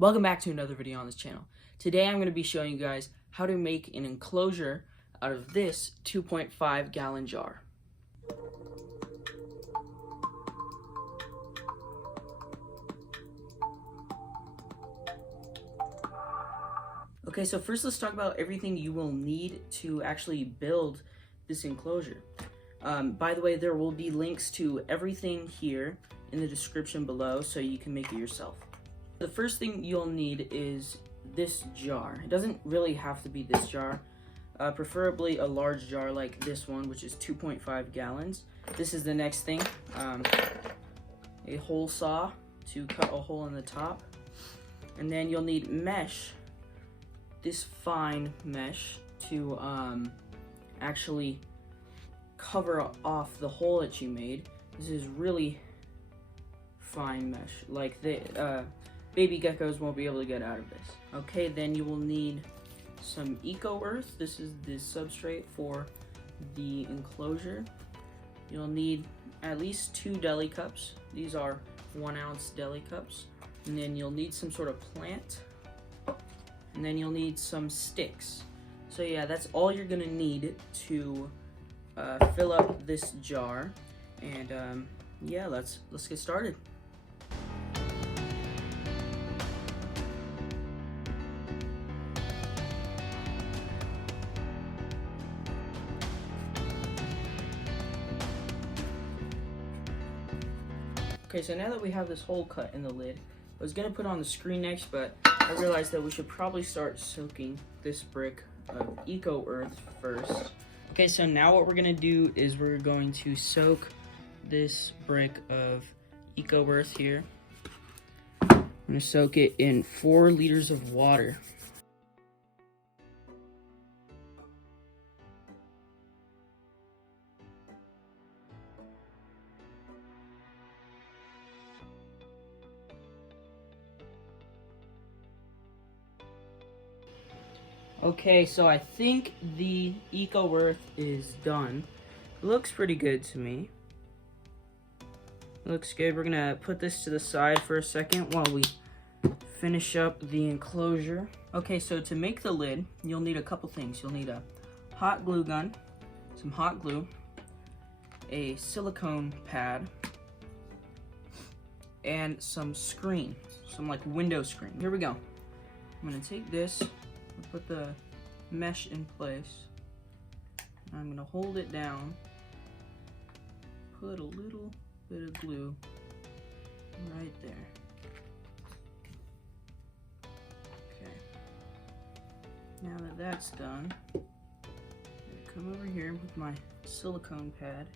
Welcome back to another video on this channel. Today I'm going to be showing you guys how to make an enclosure out of this 2.5 gallon jar. Okay, so first let's talk about everything you will need to actually build this enclosure. By the way, there will be links to everything here in the description below so you can make it yourself. The first thing you'll need is this jar. It doesn't really have to be this jar, preferably a large jar like this one, which is 2.5 gallons. This is the next thing, a hole saw to cut a hole in the top. And then you'll need mesh, this fine mesh to actually cover off the hole that you made. This is really fine mesh, like the baby geckos won't be able to get out of this. Okay, then you will need some eco earth. This is the substrate for the enclosure. You'll need at least 2 deli cups. These are 1 ounce deli cups. And then you'll need some sort of plant. And then you'll need some sticks. So yeah, that's all you're gonna need to fill up this jar. And yeah, let's get started. Okay, so now that we have this hole cut in the lid, I was gonna put on the screen next, but I realized that we should probably start soaking this brick of eco earth first. Okay, so now what we're gonna do is we're going to soak this brick of eco earth here. I'm gonna soak it in 4 liters of water. Okay, so I think the eco earth is done. It looks pretty good to me. It looks good. We're gonna put this to the side for a second while we finish up the enclosure. Okay, so to make the lid, you'll need a couple things. You'll need a hot glue gun, some hot glue, a silicone pad, and some screen, some like window screen. Here we go. I'm gonna take this, put the mesh in place. I'm gonna hold it down, put a little bit of glue right there. Okay, now that that's done, I'm gonna come over here with my silicone pad,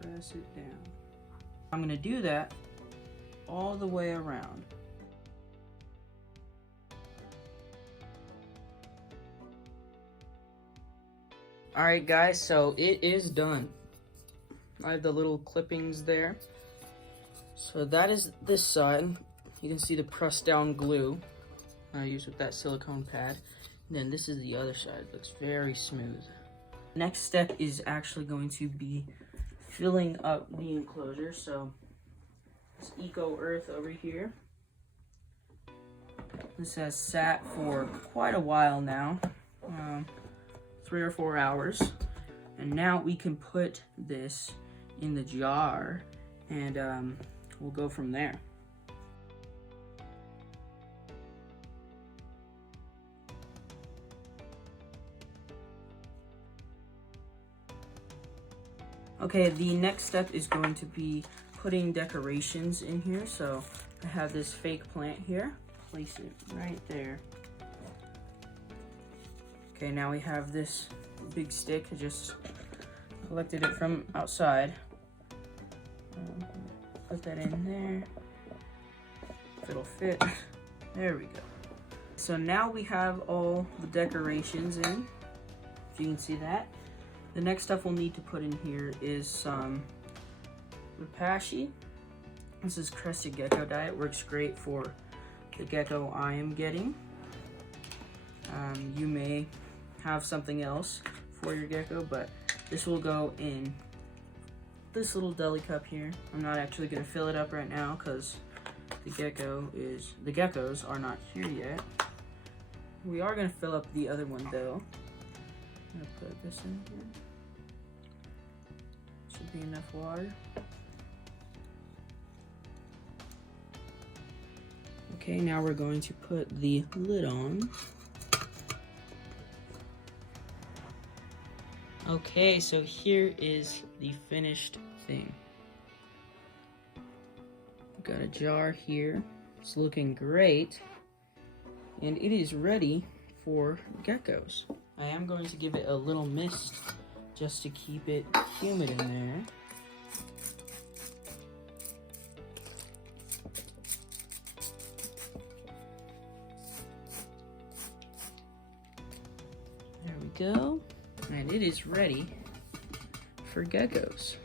press it down. I'm gonna do that all the way around. Alright guys, so it is done. I have the little clippings there. So that is this side. You can see the pressed down glue I used with that silicone pad. And then this is the other side. It looks very smooth. Next step is actually going to be filling up the enclosure. So this eco earth over here. This has sat for quite a while now. 3 or 4 hours, and now we can put this in the jar and we'll go from there. Okay, the next step is going to be putting decorations in here. So I have this fake plant here, place it right there. Okay, now we have this big stick. I just collected it from outside. Put that in there. If it'll fit. There we go. So now we have all the decorations in. If you can see that. The next stuff we'll need to put in here is some Reptiles. This is Crested Gecko diet. Works great for the gecko I am getting. You may have something else for your gecko, but this will go in this little deli cup here. I'm not actually going to fill it up right now because the geckos are not here yet. We are gonna fill up the other one though. I'm gonna put this in here. Should be enough water. Okay, now we're going to put the lid on. Okay, so here is the finished thing. We've got a jar here. It's looking great. And it is ready for geckos. I am going to give it a little mist just to keep it humid in there. There we go. And it is ready for geckos.